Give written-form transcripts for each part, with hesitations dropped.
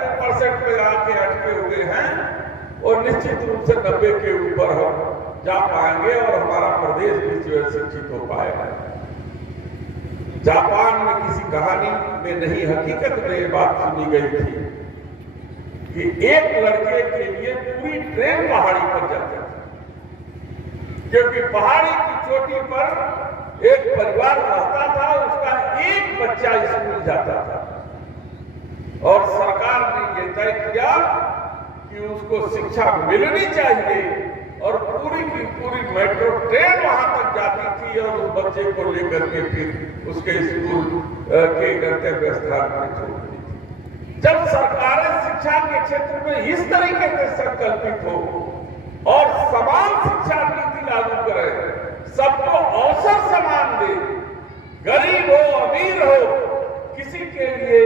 % पे आके अटके हुए हैं और निश्चित रूप से 90 के ऊपर हम जा पाएंगे और हमारा प्रदेश भी जो है शिक्षित हो पाएगा। जापान में किसी कहानी में नहीं, हकीकत में ये बात सुनी गई थी कि एक लड़के के लिए पूरी ट्रेन पहाड़ी पर जाती थी, क्योंकि पहाड़ी की चोटी पर एक परिवार रहता था, उसका एक बच्चा स्कूल जाता था और सरकार ने ये तय किया कि उसको शिक्षा मिलनी चाहिए और पूरी की पूरी मेट्रो ट्रेन वहां तक जाती थी और उस बच्चे को लेकर के फिर उसके स्कूल के गंतव्य स्थान पर छोड़ दी थी। जब सरकारें शिक्षा के क्षेत्र में इस तरीके से संकल्पित हो और समान शिक्षा नीति लागू करे, सबको अवसर समान दे, गरीब हो अमीर हो, किसी के लिए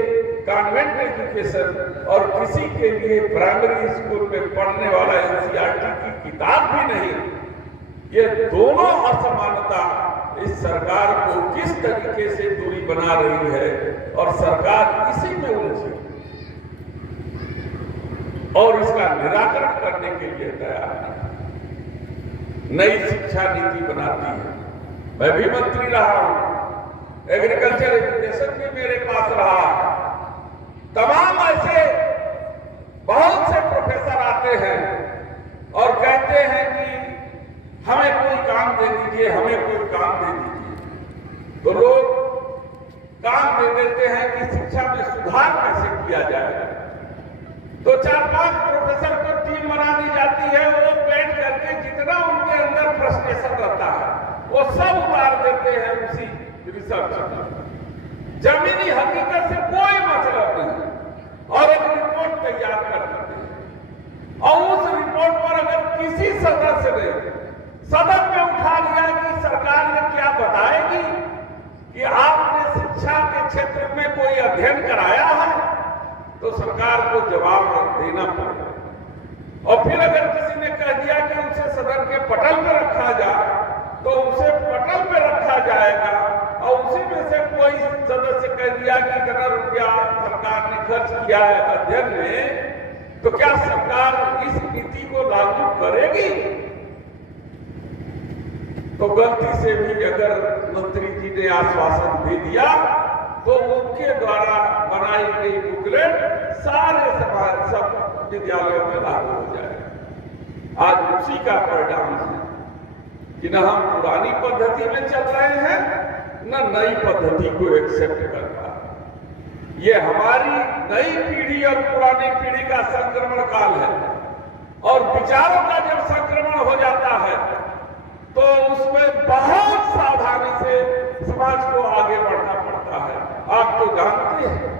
कॉन्वेंट एजुकेशन और किसी के लिए प्राइमरी स्कूल में पढ़ने वाला एनसीईआरटी की किताब भी नहीं, ये दोनों असमानता इस सरकार को किस तरीके से दूरी बना रही है और सरकार इसी में उलझी और इसका निराकरण करने के लिए तैयार है। नई शिक्षा नीति बनाती है। मैं भी मंत्री रहा हूं, एग्रीकल्चर एजुकेशन भी मेरे पास रहा। तमाम ऐसे बहुत से प्रोफेसर आते हैं और कहते हैं कि हमें कोई काम दे दीजिए, हमें कोई काम दे दीजिए। तो लोग काम दे देते हैं कि शिक्षा में सुधार कैसे किया जाएगा। तो 4-5 प्रोफेसर को टीम बना दी जाती है, वो बैठ करके जितना उनके अंदर फ्रस्ट्रेशन रहता है वो सब उतार देते हैं उसी रिसर्च में। जमीनी हकीकत से कोई मतलब नहीं और एक रिपोर्ट तैयार कर देते हैं और उस रिपोर्ट पर अगर किसी सदस्य ने सदन में उठा लिया कि सरकार ने क्या बताएगी कि आपने शिक्षा के क्षेत्र में कोई अध्ययन कराया है, तो सरकार को जवाब देना पड़ेगा। और फिर अगर किसी ने कह दिया कि उसे सदन के पटल में रखा जाए, तो उसे पटल पे रखा जाएगा और उसी में से कोई सदस्य कह दिया कि इतना रुपया सरकार ने खर्च किया है अध्ययन में, तो क्या सरकार इस नीति को लागू करेगी? तो गलती से भी अगर मंत्री जी ने आश्वासन दे दिया तो उनके द्वारा बनाई गई बुकलेट सारे समाज सब विद्यालयों में लागू हो जाएगा। आज उसी का परिणाम है कि न हम पुरानी पद्धति में चल रहे हैं, न नई पद्धति को एक्सेप्ट कर रहा है। ये हमारी नई पीढ़ी और पुरानी पीढ़ी का संक्रमण काल है और विचारों का जब संक्रमण हो जाता है तो उसमें बहुत सावधानी से समाज को आगे बढ़ना पड़ता है। आप तो जानते हैं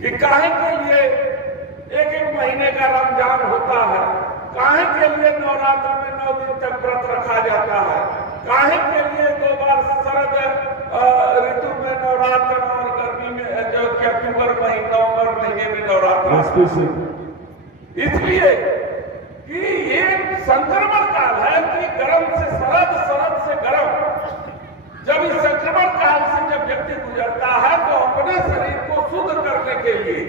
कि काहे के लिए एक महीने का रमजान होता है, काहे के लिए नवरात्र में 9 दिन तक व्रत रखा जाता है, काहे के लिए 2 बार शरद ऋतु में नवरात्र और गर्मी में जो अक्टूबर नवंबर महीने में नवरात्र, इसलिए कि ये संक्रमण काल है कि गर्म से शरद, शरद से गर्म। जब इस संक्रमण काल से जब व्यक्ति गुजरता है तो अपने शरीर को शुद्ध करने के लिए,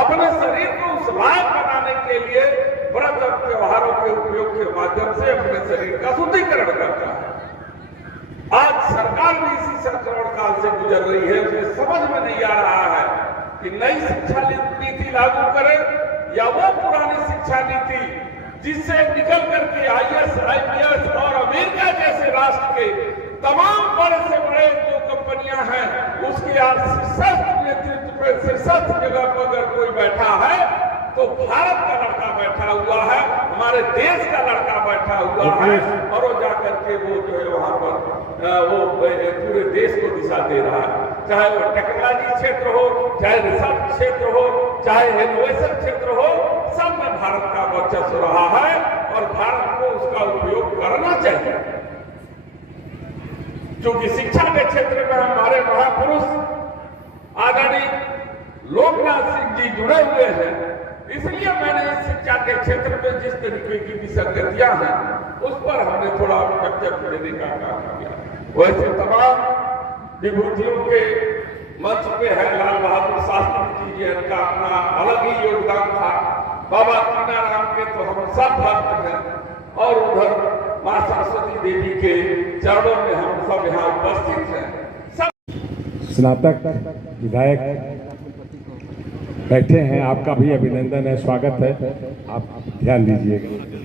अपने शरीर को उस लायक बनाने के लिए व्रत और त्योहारों के उपयोग के माध्यम से अपने शरीर का शुद्धिकरण करता है। आज सरकार भी इसी संक्रमण काल से गुजर रही है। उसे समझ में नहीं आ रहा है कि नई शिक्षा नीति लागू करे या वो पुरानी शिक्षा नीति जिससे निकल करके IAS, IPS और अमेरिका जैसे राष्ट्र के तमाम बड़े से बड़े जो कंपनियां हैं उसके शीर्षस्थ नेतृत्व में शीर्षस्थ जगह पर अगर कोई बैठा है तो भारत का लड़का बैठा हुआ है, हमारे देश का लड़का बैठा हुआ है और वो जाकर के वो जो है वहां पर वो पूरे देश को दिशा दे रहा है। चाहे वो टेक्नोलॉजी क्षेत्र हो, चाहे रिसर्च क्षेत्र हो, चाहे इनोवेशन क्षेत्र हो, सब में भारत का वर्चस्व रहा है और भारत को उसका उपयोग करना चाहिए। क्योंकि शिक्षा के क्षेत्र में हमारे महापुरुष आदरणीय लोकनाथ सिंह जी जुड़े हुए हैं, इसलिए मैंने इस शिक्षा के क्षेत्र में जिस तरीके की विसंगतियां हैं उस पर हमने थोड़ा वक्तव्य देने का काम किया। वैसे तमाम विभूतियों के मंच पे है लाल बहादुर शास्त्री जी, इनका अपना अलग ही योगदान था। बाबा कीनाराम के तो हम सब भक्त हैं, और उधर मां सरस्वती देवी के चरणों में हम सब यहाँ उपस्थित हैं। सब स्नातक विधायक बैठे हैं, आपका भी अभिनंदन है, स्वागत है, आप ध्यान दीजिएगा।